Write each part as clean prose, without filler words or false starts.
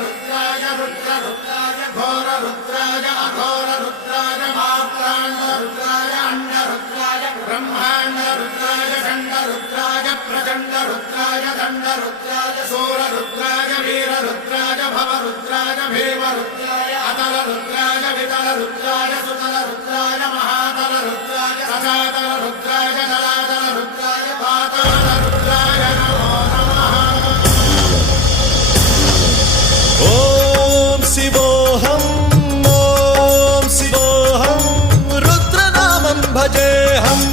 रुद्राय रुद्राय घोर रुद्राय अघोर रुद्राय मात्राण्ड रुद्राय अंड रुद्राय ब्रह्मांड रुद्राय खंड रुद्राय प्रचंड रुद्राय दंड रुद्राय सूर रुद्राय वीर रुद्राय भव रुद्राय भीम रुद्राय अतल रुद्राय वितल रुद्राय सुतल रुद्राय महातल रुद्राय सजातल रुद्राय जलातल रुद्राय पाताल रुद्राय नमो नमः। ओम शिवोऽहं रुद्रनामं भजेऽहम्।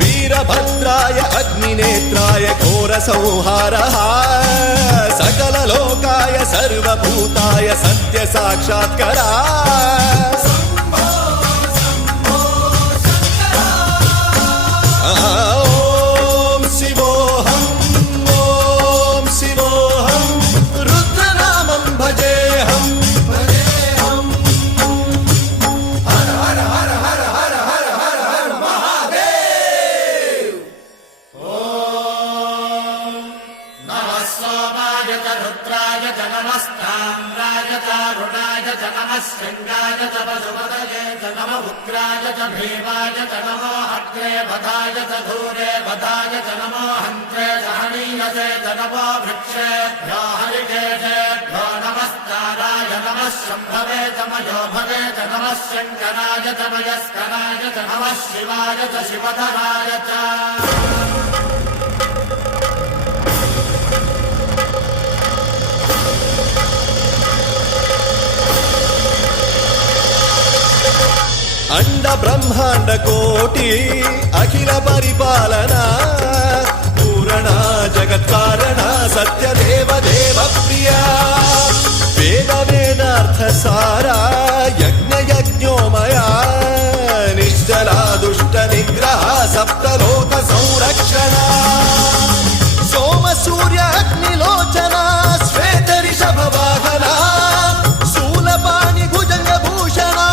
वीरभद्राय अग्निनेत्राय घोरसंहारः सकललोकाय सर्वभूताय सत्यसाक्षात्करा। ॐ शिवोऽहं रुद्रनामं भजेऽहम्। रुद्राय च नमस्ताम्राय च रुणाय च नमः शृङ्गाय च पशुपतये च नमः उग्राय च भीमाय च नमो अग्रे वधाय च धूरे वधाय च नमो हन्त्रे च हनीयसे च नमो वृक्षेभ्यो हरिकेशेभ्यो नमस्काराय नमः शम्भवे च मयोभवे च नमः शङ्कराय च मयस्कराय च नमः शिवाय च शिवधराय च। अंड ब्रह्मांड कोटि अखिल परिपालना पूरणा जगत्कारणा सत्यदेव देव प्रिया वेद वेदार्थ सारा यज्ञ यज्ञोमया निश्चला दुष्ट निग्रह सप्तलोक संरक्षणा सोम सूर्य अग्निलोचना श्वेत ऋषभ वाहना शूलपाणि भुजंग भूषणा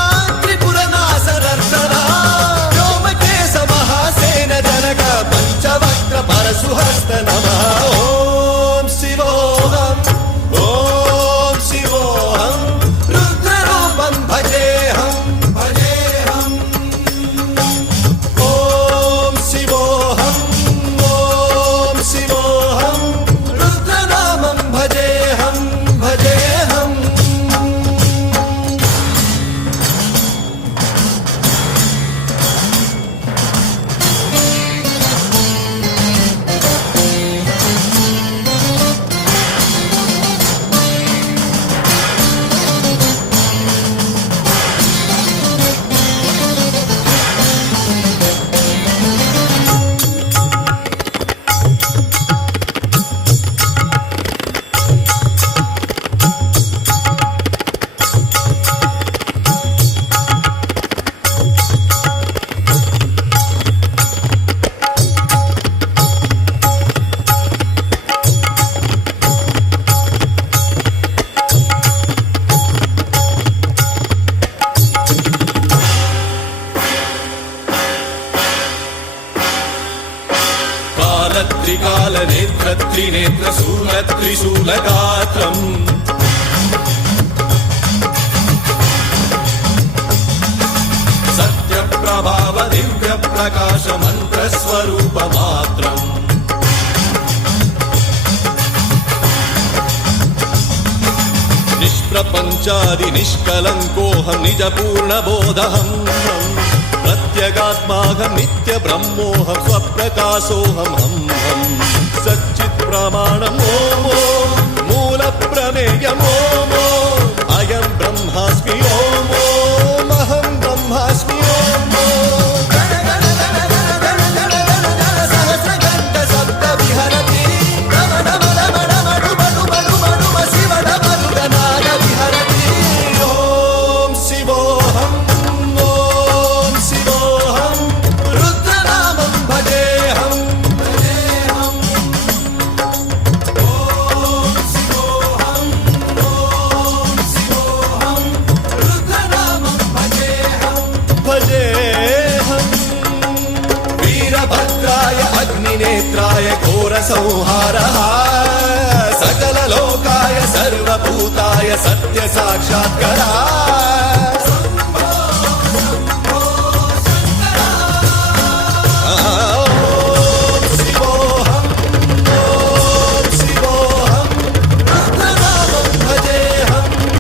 पंचवक्त्र परशुहस्त नमः। ओम शिवोऽहं रुद्ररूपं भजेऽहम्। ओम शिवोऽहं रुद्रनामं भजेऽहम्। त्रिकाल नेत्र त्रिनेत्र शूल त्रिशूलगात्रम् सत्यप्रभाव दिव्य प्रकाश मंत्र स्वरूप मात्रम् निष्प्रपंचादि निष्कलंकोऽहं निज पूर्ण बोधहम् प्रत्यगात्माहं नित्य ब्रह्मोऽहं स्वप्रकाशोऽहं हम सच्चित् प्रमाणम् ओम मूल प्रमेयम् ओम अयं ब्रह्मास्मि ओम अहं ब्रह्मास्मि ओम सहस्रघण्ट शब्द विहरति शिव डमरुगनाद विहरति। ओम शिवोऽहं रुद्रनामं भजेऽहम्। संहारः सकललोकाय सर्वभूताय सत्य साक्षात्कारः